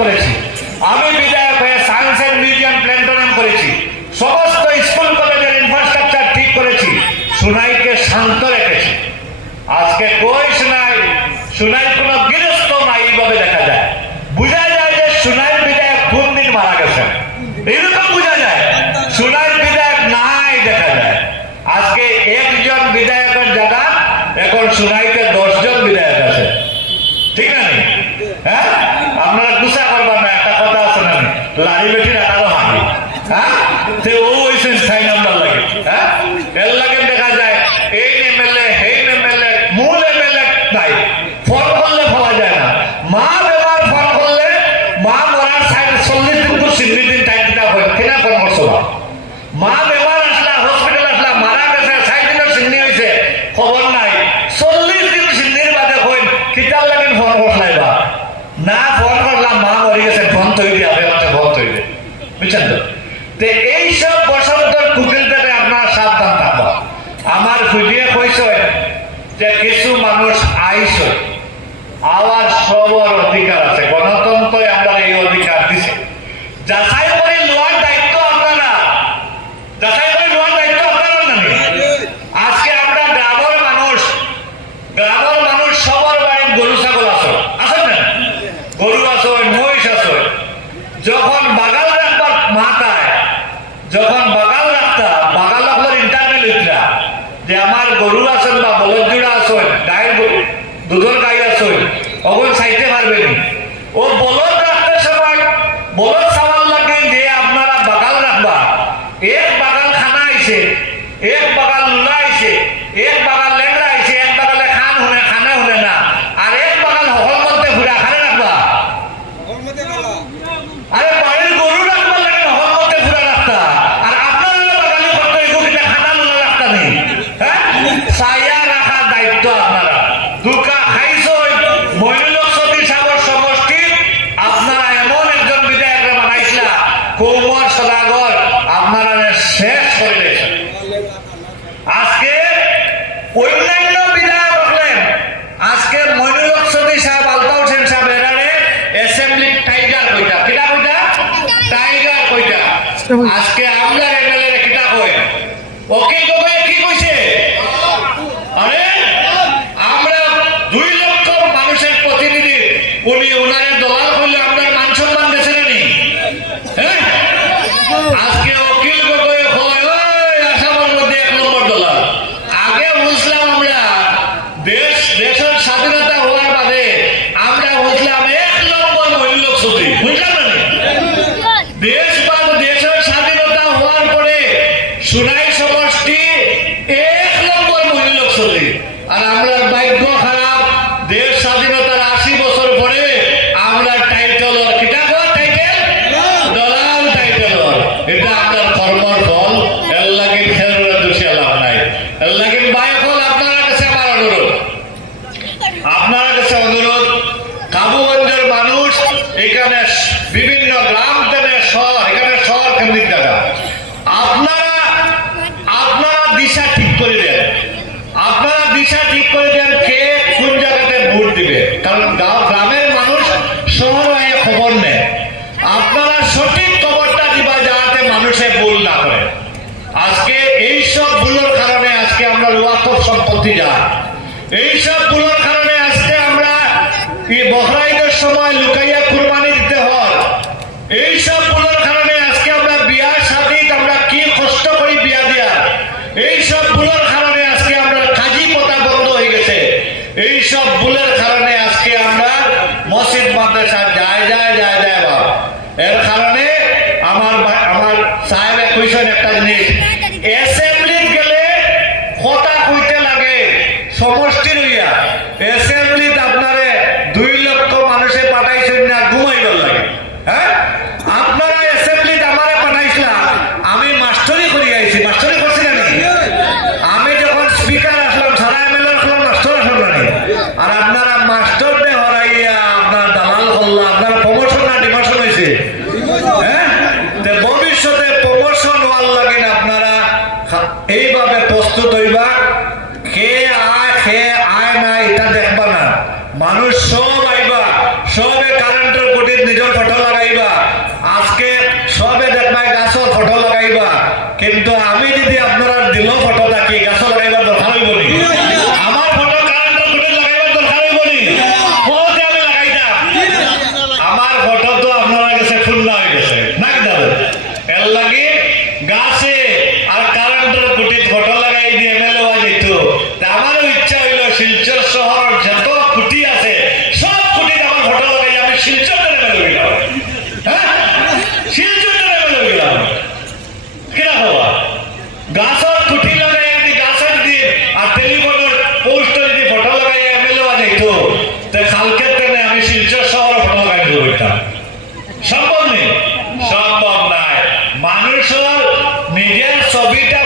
করেছি। আমি বিধায়ক হয়ে সায়েন্স অ্যান্ড মিউজিয়াম প্ল্যান্টোরিয়াম করেছি। সমস্ত স্কুল, কলেজের ইনফ্রাস্ট্রাকচার ঠিক করেছি। সুনাইকে শান্ত রেখেছি। আজকে কই সুনাই? সুনাই কোনো গৃহস্থ নাই এইভাবে দেখা যায় বোঝা যায় যে সুনাই বিধায়ক কোন দিন মারা গেছেন এরকম বোঝা যায় সুনাই বিধায়ক নাই দেখা যায় আজকে একজন বিধায়কের জায়গা এখন সুনাইতে দশজন বিধায়ক আছে ঠিক না নি? হ্যাঁ আপনারা গুসা করবার না একটা কথা আছে না নি? লাড়ি বেটি রাখারও হাঁড়ি হ্যাঁ তে ও হইছেন লাগে। লাগে দেখা যায়, এই এই এমএলএ নাই। ফোন করলে পাওয়া যায় না। মা বেমার করলে, মা মরার চল্লিশ টাইম দিতে মা বেমার আসলা হসপিটাল আসলা, মারা গেছে সাইড দিনের সিন্নি হয়েছে নাই। চল্লিশ দিন সিন্নির বাদে কইন কিতার লাগিন ফোন করলাই বা। না ফোন করলাম, মা মরে গেছে তৈরি হবে হচ্ছে ফোন তৈরি বুঝছেন তো? তে খুঁজিয়ে কইছে যে কিছু মানুষ আইস আওয়ার সবর অধিকার আছে। গণতন্ত্রে আমরা এই অধিকার দিছে। যাচাই আজকে আমরা এমএলএ কিটা হয় ওকে কি কইছে আরে আমরা দুই লক্ষ মানুষের প্রতিনিধি উনি ওনারে দলাল করলে আমরা মান সম্মান দিয়েছে না নি? হ্যাঁ আজকে উকিল গগৈ হয় ওই আসামের মধ্যে এক নম্বর দলাল আগে বুঝলাম আমরা দেশ দেশের স্বাধীনতা হওয়ার বাদে আমরা বুঝলাম এক নম্বর মূল্য ছুটি বুঝলাম না দেশ বা দেশের স্বাধীনতা হওয়ার পরে সুনাই সমষ্টি এক নম্বর মূল্য ছুটি আর আমরা ভাগ্য খারাপ দেশ স্বাধীনতার আশি বছর পরে আমরা টাইটেল কিটা টাইটেল দলাল টাইটেল এটা আপনার কর্মর ফল এর লাগে খেলুড়া দোষী লাভ নাই এর লাগে বায়ু ফল আপনার কাছে আমার অনুরোধ আপনার কাছে অনুরোধ কাবুগঞ্জের মানুষ এখানে বিভিন্ন গ্রাম থেকে শহর, এখানে শহর কেন্দ্রিক জায়গা। আপনারা আপনারা দিশা ঠিক করে দেন। আপনারা দিশা ঠিক করে দেন কে কোন জায়গাতে ভোট দিবে। কারণ গ্রামের মানুষ শহর হয়ে খবর নেয়। আপনারা সঠিক খবরটা দিবা যাতে মানুষে ভুল না করে। আজকে এই সব ভুলের কারণে আজকে আমরা ওয়াকফ সম্পত্তি যায় এইসব ভুলের কারণে আজকে আমরা এই সময় লুকাইয়া কুরবানি দিতে হয় এইসব ভুলের কারণে আজকে আমরা বিয়া সাদিত আমরা কি কষ্ট করি বিয়া দিয়া এইসব ভুলের কারণে আজকে আমরা কাজী পতা বন্ধ হয়ে গেছে। এইসব ভুলের কারণে আজকে আমরা মসজিদ মাদ্রাসা যায় যায় যায় যায় বাবা এর কারণে আমার আমার সাহেবে কইছেন একটা জিনিস। এস গেলে মানুষ সব আইবা, সবে কারেন্টের কুটির নিজের ফটো লাগাইবা। আজকে সবে দেখবাই গাছর ফটো লাগাইবা। কিন্তু আমি যদি আপনার দিল ফটো থাকি গাছ লাগাইবার দরকার হইব সম্ভব নেই। সম্ভব নাই মানুষ নিজের ছবিটা